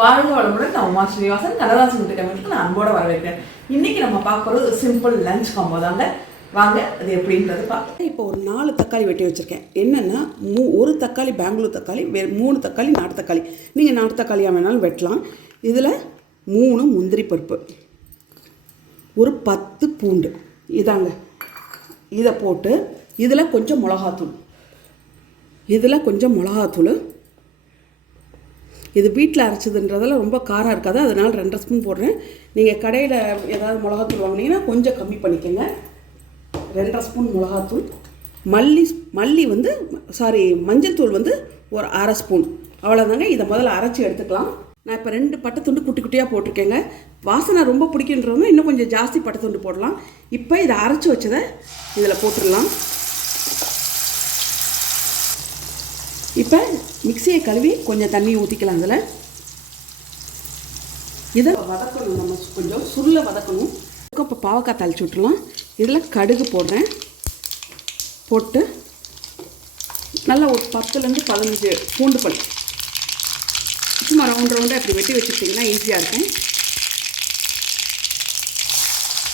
வாழ்க வளமுடன். நான் ஸ்ரீனிவாசன் கண்ணதாசன் வீட்டுக்கு நான் அன்போட வரவேற்கிறேன். இன்னைக்கு நம்ம பார்க்குறது சிம்பிள் லஞ்ச் காம்போ தாங்க. வாங்க அது எப்படின்றது பார்க்கலாம். இப்போ ஒரு 4 தக்காளி வெட்டி வச்சுருக்கேன். என்னென்னா ஒரு தக்காளி பெங்களூர் தக்காளி, 3 தக்காளி நாட்டு தக்காளி. நீங்கள் நாட்டு தக்காளியாக வேணாலும் வெட்டலாம். இதில் 3 முந்திரி பருப்பு, ஒரு 10 பூண்டு, இதாங்க. இதை போட்டு இதில் கொஞ்சம் மிளகாத்தூள், இது வீட்டில் அரைச்சதுன்றதால ரொம்ப காரம் இருக்காது, அதனால் 2 ஸ்பூன் போடுறேன். நீங்கள் கடையில் ஏதாவது மிளகாத்தூள் வாங்கினீங்கன்னா கொஞ்சம் கம்மி பண்ணிக்கோங்க. 2 ஸ்பூன் மிளகாத்தூள், மஞ்சள் தூள் வந்து ஒரு 1/2 ஸ்பூன், அவ்வளோதாங்க. இதை முதல்ல அரைச்சி எடுத்துக்கலாம். நான் இப்போ 2 பட்டை துண்டு குட்டி குட்டியாக போட்டிருக்கேங்க. வாசனை ரொம்ப பிடிக்குன்றவங்க இன்னும் கொஞ்சம் ஜாஸ்தி பட்டை துண்டு போடலாம். இப்போ இதை அரைச்சி வச்சதை இதில் போட்டுடலாம். இப்போ மிக்சியை கழுவி கொஞ்சம் தண்ணி ஊற்றிக்கலாம். இதில் இதை வதக்கணும், நம்ம கொஞ்சம் சுருளை வதக்கணும். இப்போ பாவக்காய் தாளிச்சு விட்டுலாம். இதில் கடுகு போடுறேன். போட்டு நல்லா ஒரு 10லேருந்து 15 பூண்டு பல் சும்மா ரவுண்டாக அப்படி வெட்டி வச்சுக்கிட்டிங்கன்னா ஈஸியாக இருக்கும்.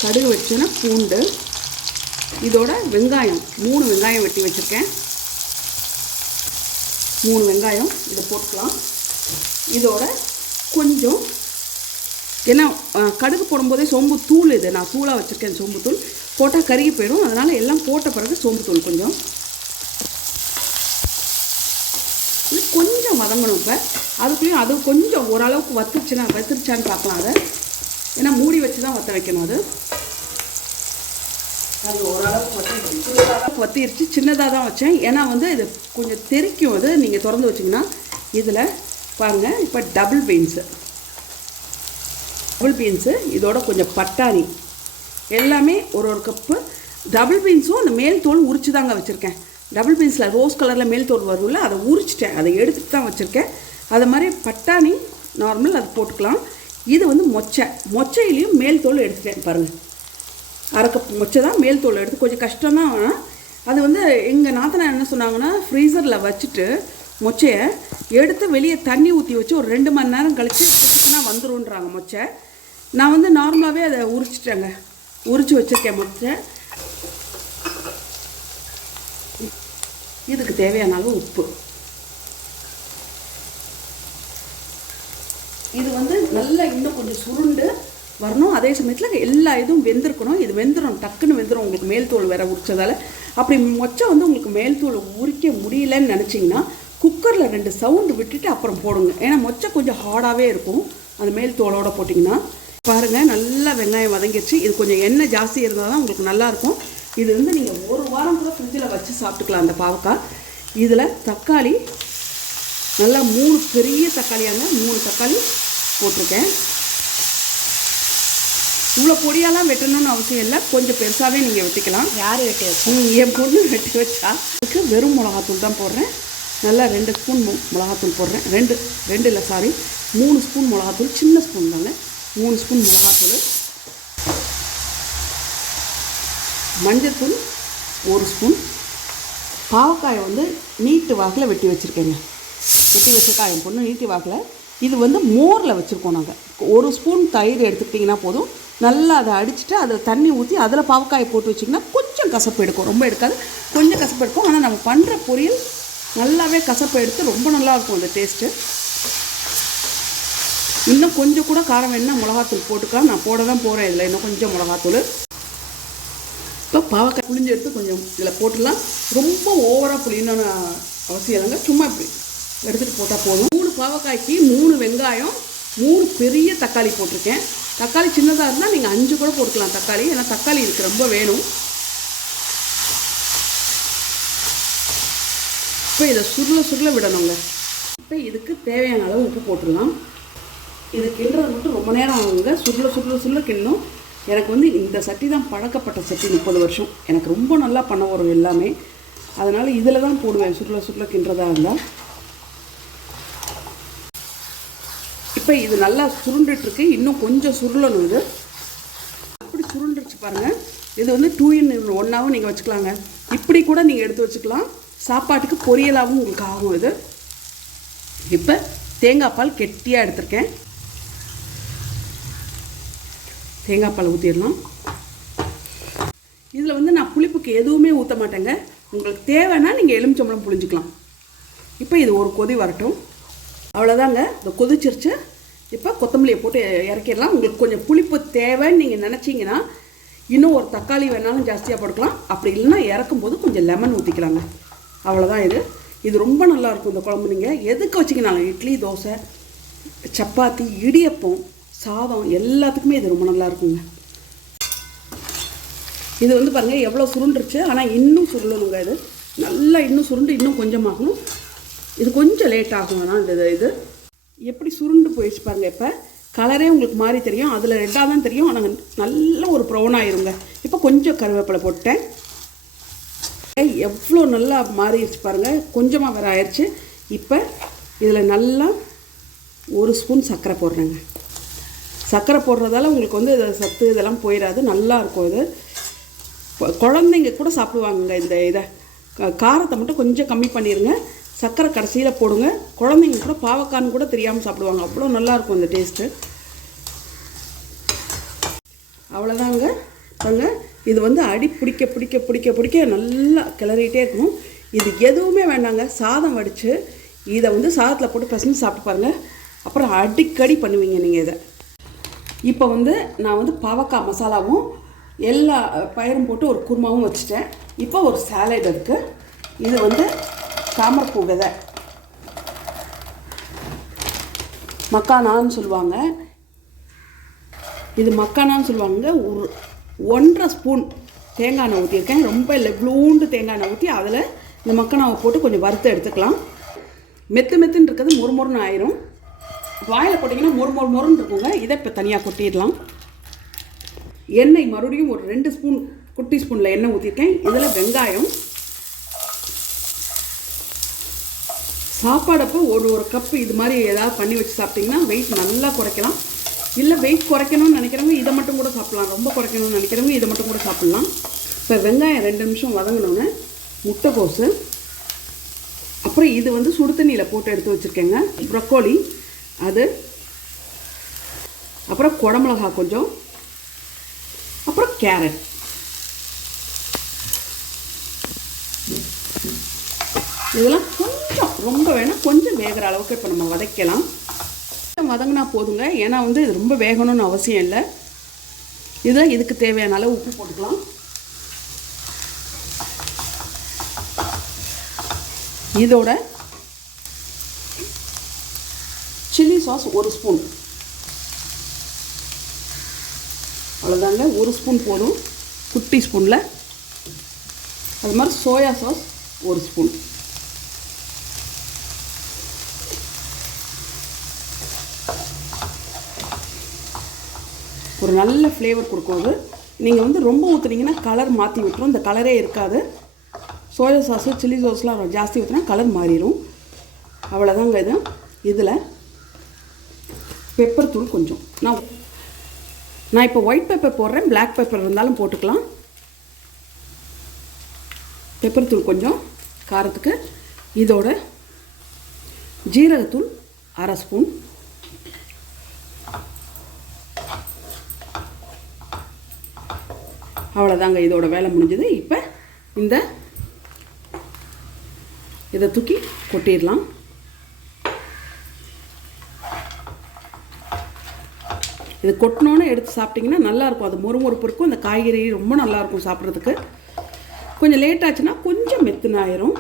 கடுகு வச்சோன்னா பூண்டு, இதோட வெங்காயம் 3 வெங்காயம் வெட்டி வச்சுருக்கேன். 3 வெங்காயம் இதை போட்டுக்கலாம். இதோட கொஞ்சம், ஏன்னா கடுகு போடும்போதே சோம்பு தூள், இது நான் தூளாக வச்சுருக்கேன். சோம்பு தூள் போட்டால் கருகி போயிடும், அதனால் எல்லாம் போட்ட பிறகு சோம்பு தூள் கொஞ்சம் வதங்கணும். இப்போ அதுக்குள்ளேயும் அது கொஞ்சம் ஓரளவுக்கு வத்திருச்சான்னு பார்க்கலாம். அதை ஏன்னா மூடி வச்சு தான் வற்ற வைக்கணும். அது ஓரளவுக்கு வத்திருச்சு. சின்னதாக தான் வச்சேன், ஏன்னா வந்து இது கொஞ்சம் தெறிக்கும். அது நீங்கள் திறந்து வச்சிங்கன்னா இதில் பாருங்கள். இப்போ டபுள் பீன்ஸு, இதோட கொஞ்சம் பட்டாணி, எல்லாமே ஒரு கப்பு. டபுள் பீன்ஸும் அந்த மேல் தோல் உரிச்சு தாங்க வச்சுருக்கேன். டபுள் பீன்ஸில் ரோஸ் கலரில் மேல் தோல் வரும்ல, அதை உரிச்சிட்டேன், அதை எடுத்துகிட்டு தான் வச்சுருக்கேன். அது மாதிரி பட்டாணி நார்மல் அது போட்டுக்கலாம். இது வந்து மொச்சையிலையும் மேல் தோல் எடுத்துட்டேன் பாருங்கள். 1/2 கப் மொச்சை தான், மேல் தோல் எடுத்து கொஞ்சம் கஷ்டம்தான். அது வந்து எங்கள் நாத்தனா என்ன சொன்னாங்கன்னா, ஃப்ரீசரில் வச்சுட்டு மொச்சையை எடுத்து வெளியே தண்ணி ஊற்றி வச்சு ஒரு 2 மணி நேரம் கழித்து புதுசுனா வந்துருன்றாங்க மொச்சை. நான் வந்து நார்மலாகவே அதை உரிச்சு வச்சுருக்கேன் மொச்சை. இதுக்கு தேவையான அளவு உப்பு. இது வந்து நல்லா இன்னும் கொஞ்சம் சுருண்டு வரணும். அதே சமயத்தில் எல்லா இதுவும் வெந்திருக்கணும். இது வெந்துடும், டக்குன்னு வெந்துடும். உங்களுக்கு மேல் தோல் வேற உரிச்சதால். அப்படி மொச்சை வந்து உங்களுக்கு மேல் தோல் உரிக்க முடியலன்னு நினச்சிங்கன்னா குக்கரில் 2 சவுண்டு விட்டுட்டு அப்புறம் போடுங்க. ஏன்னா மொச்சை கொஞ்சம் ஹார்டாகவே இருக்கும் அந்த மேல் தோலோடு போட்டிங்கன்னா. பாருங்கள், நல்லா வெங்காயம் வதங்கிடுச்சு. இது கொஞ்சம் எண்ணெய் ஜாஸ்தி இருந்தால் தான் உங்களுக்கு நல்லாயிருக்கும். இது வந்து நீங்கள் 1 வாரம் கூட ஃப்ரிட்ஜில் வச்சு சாப்பிட்டுக்கலாம் அந்த பாவக்காய். இதில் தக்காளி நல்லா 3 பெரிய தக்காளியாங்க, 3 தக்காளி போட்டிருக்கேன். இவ்வளோ பொடியாலாம் வெட்டணும்னு அவசியம் இல்லை, கொஞ்சம் பெருசாகவே நீங்கள் வெட்டிக்கலாம். யார் வெட்டி வச்சா? என் பொண்ணு வெட்டி வச்சா. அதுக்கு வெறும் மிளகாத்தூள் தான் போடுறேன். நல்லா 2 ஸ்பூன் மிளகாத்தூள் போடுறேன். 3 ஸ்பூன் மிளகாத்தூள், சின்ன ஸ்பூன் தாங்க. 3 ஸ்பூன் மிளகாத்தூள், மஞ்சள்தூள் 1 ஸ்பூன். பாவக்காயை வந்து நீட்டு வாக்கில் வெட்டி வச்சுருக்கேங்க. என் பொண்ணு நீட்டு வாக்கில். இது வந்து மோரில் வச்சுருக்கோம் நாங்கள். 1 ஸ்பூன் தயிர் எடுத்துக்கிட்டிங்கன்னா போதும். நல்லா அதை அடிச்சுட்டு அதில் தண்ணி ஊற்றி அதில் பாவக்காயை போட்டு வச்சிங்கன்னா கொஞ்சம் கசப்பு எடுக்கும், ரொம்ப எடுக்காது, கொஞ்சம் கசப்பு எடுக்கும். ஆனால் நம்ம பண்ணுற பொரியல் நல்லாவே கசப்பு எடுத்து ரொம்ப நல்லாயிருக்கும் அந்த டேஸ்ட்டு. இன்னும் கொஞ்சம் கூட காரம் வேணுன்னா மிளகாத்தூள் போட்டுக்கலாம். நான் போட தான் போகிறேன் இதில் இன்னும் கொஞ்சம் மிளகாத்தூள். இப்போ பாவக்காய் புளிஞ்சு எடுத்து கொஞ்சம் இதில் போட்டுடலாம். ரொம்ப ஓவராக புளியணும்னு அவசியம் இல்லைங்க, சும்மா இப்படி எடுத்துகிட்டு போட்டால் போதும். 3 பாவக்காய்க்கு 3 வெங்காயம், 3 பெரிய தக்காளி போட்டிருக்கேன். தக்காளி சின்னதாக இருந்தால் நீங்கள் 5 கூட போட்டுக்கலாம் தக்காளி, ஏன்னா தக்காளி இதுக்கு ரொம்ப வேணும். இப்போ இதை சுருள விடணுங்க. இப்போ இதுக்கு தேவையான அளவு உப்பு போட்டுடலாம். இது கிண்டுறது மட்டும் ரொம்ப நேரம் ஆகுங்க. சுருள கிண்டணும். எனக்கு வந்து இந்த சட்டி தான் பழக்கப்பட்ட சட்டி, 30 வருஷம். எனக்கு ரொம்ப நல்லா பண்ண வரும் எல்லாமே, அதனால் இதில் தான் போடுவேன் சுருள கிண்டுறதா இருந்தால். இப்போ இது நல்லா சுருண்டுட்டுருக்கு, இன்னும் கொஞ்சம் சுருளணும். இது அப்படி சுருண்டுருச்சு பாருங்கள். இது வந்து 2 in 1ஆகவும் நீங்கள் வச்சுக்கலாங்க. இப்படி கூட நீங்கள் எடுத்து வச்சுக்கலாம். சாப்பாட்டுக்கு பொரியலாகவும் உங்களுக்கு ஆகும் இது. இப்போ தேங்காய் பால் கெட்டியாக எடுத்திருக்கேன். தேங்காய் பால் ஊற்றிடலாம். இதில் வந்து நான் புளிப்புக்கு எதுவுமே ஊற்ற மாட்டேங்க. உங்களுக்கு தேவைன்னா நீங்கள் எலுமிச்சம்பழம் புளிஞ்சிக்கலாம். இப்போ இது ஒரு கொதி வரட்டும். அவ்வளோதாங்க, இந்த கொதிச்சிருச்சு. இப்போ கொத்தமல்லியை போட்டு இறக்கிடலாம். உங்களுக்கு கொஞ்சம் புளிப்பு தேவைன்னு நீங்கள் நினச்சிங்கன்னா இன்னும் ஒரு தக்காளி வேணாலும் ஜாஸ்தியாக போட்டுக்கலாம். அப்படி இல்லைன்னா இறக்கும்போது கொஞ்சம் லெமன் ஊற்றிக்கலாங்க. அவ்வளோதான். இது ரொம்ப நல்லாயிருக்கும். இந்த குழம்பு நீங்கள் எதுக்கு வச்சிங்கனாலும் இட்லி, தோசை, சப்பாத்தி, இடியப்பம், சாதம் எல்லாத்துக்குமே இது ரொம்ப நல்லாயிருக்குங்க. இது வந்து பாருங்கள் எவ்வளோ சுருண்டுருச்சு. ஆனால் இன்னும் சுருளணுங்க. இது நல்லா இன்னும் சுருண்டு இன்னும் கொஞ்சமாகணும். இது கொஞ்சம் லேட் ஆகும். ஆனால் இது எப்படி சுருண்டு போயிடுச்சு பாருங்கள். இப்போ கலரே உங்களுக்கு மாறி தெரியும். அதில் ரெண்டாக தான் தெரியும். ஆனால் நல்ல ஒரு ப்ரௌன் ஆயிருங்க. இப்போ கொஞ்சம் கருவேப்பிலை போட்டேன். எவ்வளோ நல்லா மாறிடுச்சு பாருங்கள். கொஞ்சமாக வேறு ஆயிடுச்சு. இப்போ இதில் நல்லா 1 ஸ்பூன் சர்க்கரை போடுறேங்க. சர்க்கரை போடுறதால உங்களுக்கு வந்து சத்து இதெல்லாம் போயிடாது. நல்லாயிருக்கும். இது குழந்தைங்க கூட சாப்பிடுவாங்க. இதை காரத்தை மட்டும் கொஞ்சம் கம்மி பண்ணிடுங்க. சர்க்கரை கடைசியில் போடுங்க. குழந்தைங்க கூட பாவக்கான்னு கூட தெரியாமல் சாப்பிடுவாங்க. அவ்வளோ நல்லாயிருக்கும் இந்த டேஸ்ட்டு. அவ்வளோதாங்க. பாருங்க, இது வந்து அடி பிடிக்க பிடிக்க பிடிக்க பிடிக்க நல்லா கிளறிட்டே இருக்கணும். இது எதுவுமே வேண்டாங்க. சாதம் வடித்து இதை வந்து சாதத்தில் போட்டு பசங்க சாப்பிட்டு பாருங்கள். அப்புறம் அடிக்கடி பண்ணுவீங்க நீங்கள் இதை. இப்போ வந்து நான் வந்து பாவக்காய் மசாலாவும் எல்லா பயிரும் போட்டு ஒரு குருமாவும் வச்சுட்டேன். இப்போ ஒரு சாலட் இருக்குது. இது வந்து தாமரைப்பூ விதை, மக்கானான்னு சொல்லுவாங்க. இது மக்கானான்னு சொல்லுவாங்க. ஒரு 1.5 ஸ்பூன் தேங்காய் எண்ணெய் ஊற்றிருக்கேன். ரொம்ப இல்லை, இவ்வளோண்டு தேங்காய் எண்ணெய் ஊற்றி அதில் இந்த மக்கானாவை போட்டு கொஞ்சம் வறுத்து எடுத்துக்கலாம். மெத்துன்னு இருக்கிறது மொறுமொறுன்னு ஆயிரும். வாயில் போட்டிங்கன்னா மொறுன்னு இருக்குங்க. இதை இப்போ தனியாக கொட்டிடலாம். எண்ணெய் மறுபடியும் ஒரு 2 ஸ்பூன் குட்டி ஸ்பூனில் எண்ணெய் ஊற்றிருக்கேன். இதில் வெங்காயம், சாப்பாடப்போ ஒரு கப்பு இது மாதிரி ஏதாவது பண்ணி வச்சு சாப்பிட்டிங்கன்னா வெயிட் நல்லா குறைக்கலாம். இல்லை வெயிட் குறைக்கணும்னு நினைக்கிறவங்க இதை மட்டும் கூட சாப்பிட்லாம். ரொம்ப குறைக்கணும்னு நினைக்கிறவங்க இதை மட்டும் கூட சாப்பிட்லாம். இப்போ வெங்காயம் 2 நிமிஷம் வதங்கினோன்னே முட்டைக்கோசு, அப்புறம் இது வந்து சுடு தண்ணியில் போட்டு எடுத்து வச்சுருக்கேங்க. ப்ரொக்கோலி, அது அப்புறம் குடமிளகா கொஞ்சம், அப்புறம் கேரட். இதெல்லாம் கொஞ்சம் ரொம்ப வேணும், கொஞ்சம் வேகிற அளவுக்கு இப்போ நம்ம வதக்கலாம். வதங்கினா போதுங்க. ஏன்னா வந்து இது ரொம்ப வேகணும்னு அவசியம் இல்லை. இதுக்கு தேவையான அளவு உப்பு போட்டுக்கலாம். இதோட சில்லி சாஸ் 1 ஸ்பூன். அவ்வளோதாங்க, 1 ஸ்பூன் போதும் குட்டி ஸ்பூனில். அது மாதிரி சோயா சாஸ் 1 ஸ்பூன். ஒரு நல்ல ஃப்ளேவர் கொடுக்கும். அது நீங்கள் வந்து ரொம்ப ஊற்றுனீங்கன்னா கலர் மாற்றி விட்டுரும். இந்த கலரே இருக்காது. சோயா சாஸு, சில்லி சாஸ்லாம் ஜாஸ்தி ஊற்றினா கலர் மாறிடும். அவ்வளோதாங்க. இதில் பெப்பர் தூள் கொஞ்சம். நான் இப்போ ஒயிட் பெப்பர் போடுறேன். பிளாக் பெப்பர் இருந்தாலும் போட்டுக்கலாம். பெப்பர் தூள் கொஞ்சம் காரத்துக்கு. இதோட ஜீரகத்தூள் 1/2 ஸ்பூன். அவ்வளோதாங்க, இதோட வேலை முடிஞ்சது. இப்போ இதை தூக்கி கொட்டிடலாம். இது கொட்டினோன்னு எடுத்து சாப்பிட்டிங்கன்னா நல்லாயிருக்கும். அது மொறுமொறுப்பு இருக்கும். இந்த காய்கறி ரொம்ப நல்லாயிருக்கும் சாப்பிட்றதுக்கு. கொஞ்சம் லேட் ஆச்சுன்னா கொஞ்சம் மெத்துன்னு ஆயிரும்.